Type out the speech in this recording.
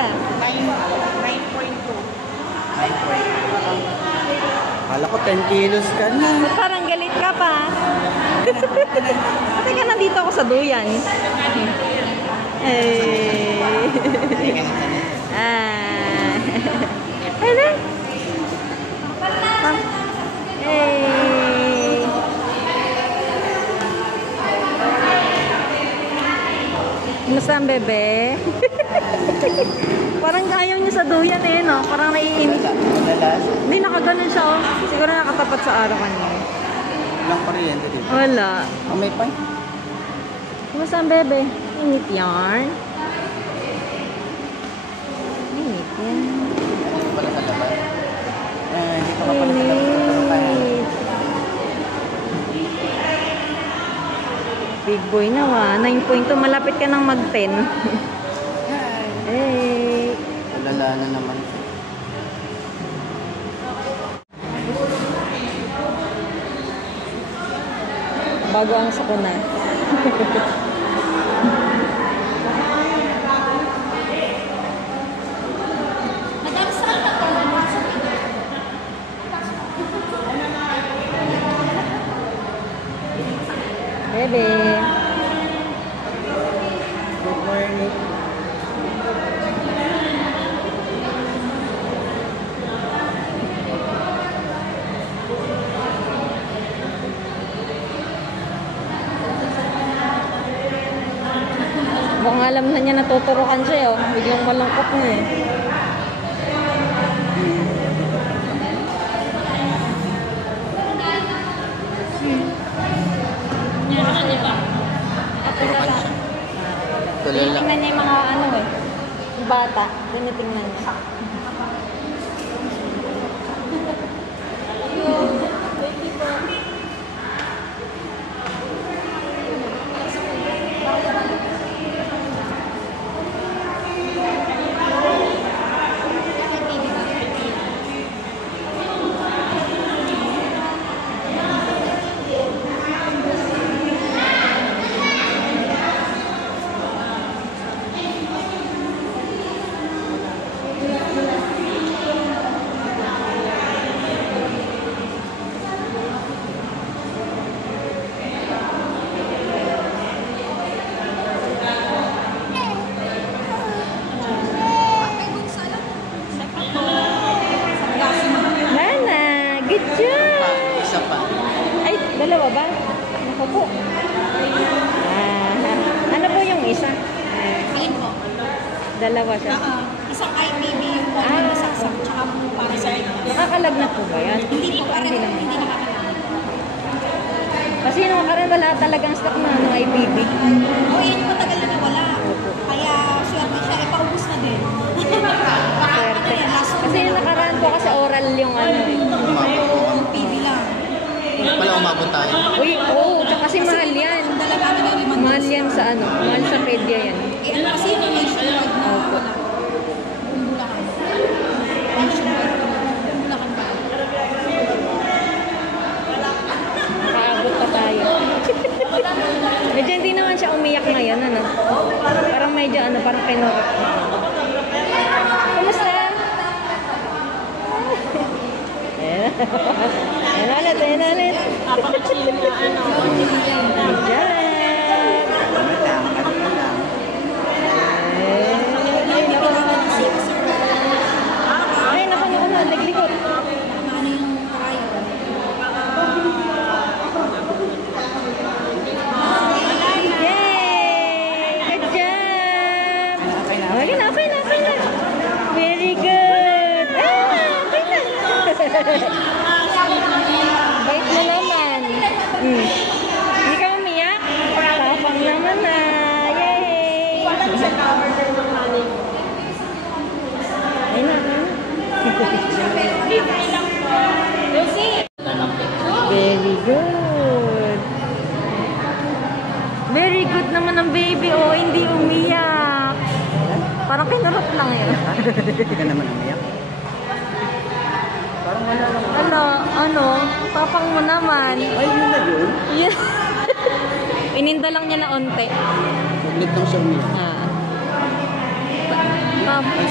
ka? 9.2. 9.2. Kala ko 10 kilos ka na. Ba't parang galit ka pa? Teka, nandito ako sa duyan. Eh. Ano? Eh. Kumusta ang bebe? Parang ayaw niya sa duyan eh, no? Parang naiinis. Hindi, nakaganon siya, oh. Siguro nakatapat sa araw kanina. Walang kuryente dito. Wala. Oh, may pa. Kumusta ang bebe? Init yarn. Init yan. Hindi pala sa labas. Hindi pa pala sa labas. Big boy na, 9.2. Malapit ka nang mag-10. Hey. Alala na naman. Bago ang sakuna. Bebe. Good morning. Mukhang alam na niya natuturukan siya, oh. Biglang malungkot na eh. Tinitingnan niya yung mga ano eh. Yung bata. Tinitingnan niya. Good job! Isa pa. Ay, dalawa ba? Naku po. Ano po yung isa? Alin po? Dalawa siya. Isang IPB yung po yung nasaksak, tsaka po para sa Nakakalagnat po ba yan? Hindi po, parang Hindi naman. hindi nakakalagnat. Kasi nung karan wala talagang stock na ng IPB. O, yun yung matagal na nawala. Kaya, swerte siya, ipaubos na din. Swerte. Kasi yung nakaraan po kasi oral yung ano eh. Yung PB lang. Wala umabot tayo. Uy, oo, tsaka kasi mahal yan. Dalaga na yung 5 Mahal yan sa ano, mahal sa pedya yan. Eh, ano kasi yung nationwide na wala. Yung Bulacan. Nationwide na yung Bulacan ba? Nakaabot pa tayo. Medyo hindi naman siya umiyak ngayon, ano? Parang medyo ano, parang kinurot na. Kumusta? Ayan ulit, ayan ulit. Napaka-chill na ano. Diyan. Ay, naku, naglikot. Ano yung karayo? Yay! Good job! Okay na. Very good. Okay na. Bait na naman. Hindi ka umiyak? Tapang naman na. Yay! Ay na. Very good. Very good naman ang baby. Oh, hindi umiyak. Parang kinarot lang yun. Hindi ka naman umiyak. Parang wala lang. Ano? Tapang mo naman. Ay, yun na yun. Yeah. Ininda lang niya na onte. Maglit lang siya umiyak. Ah. Ay,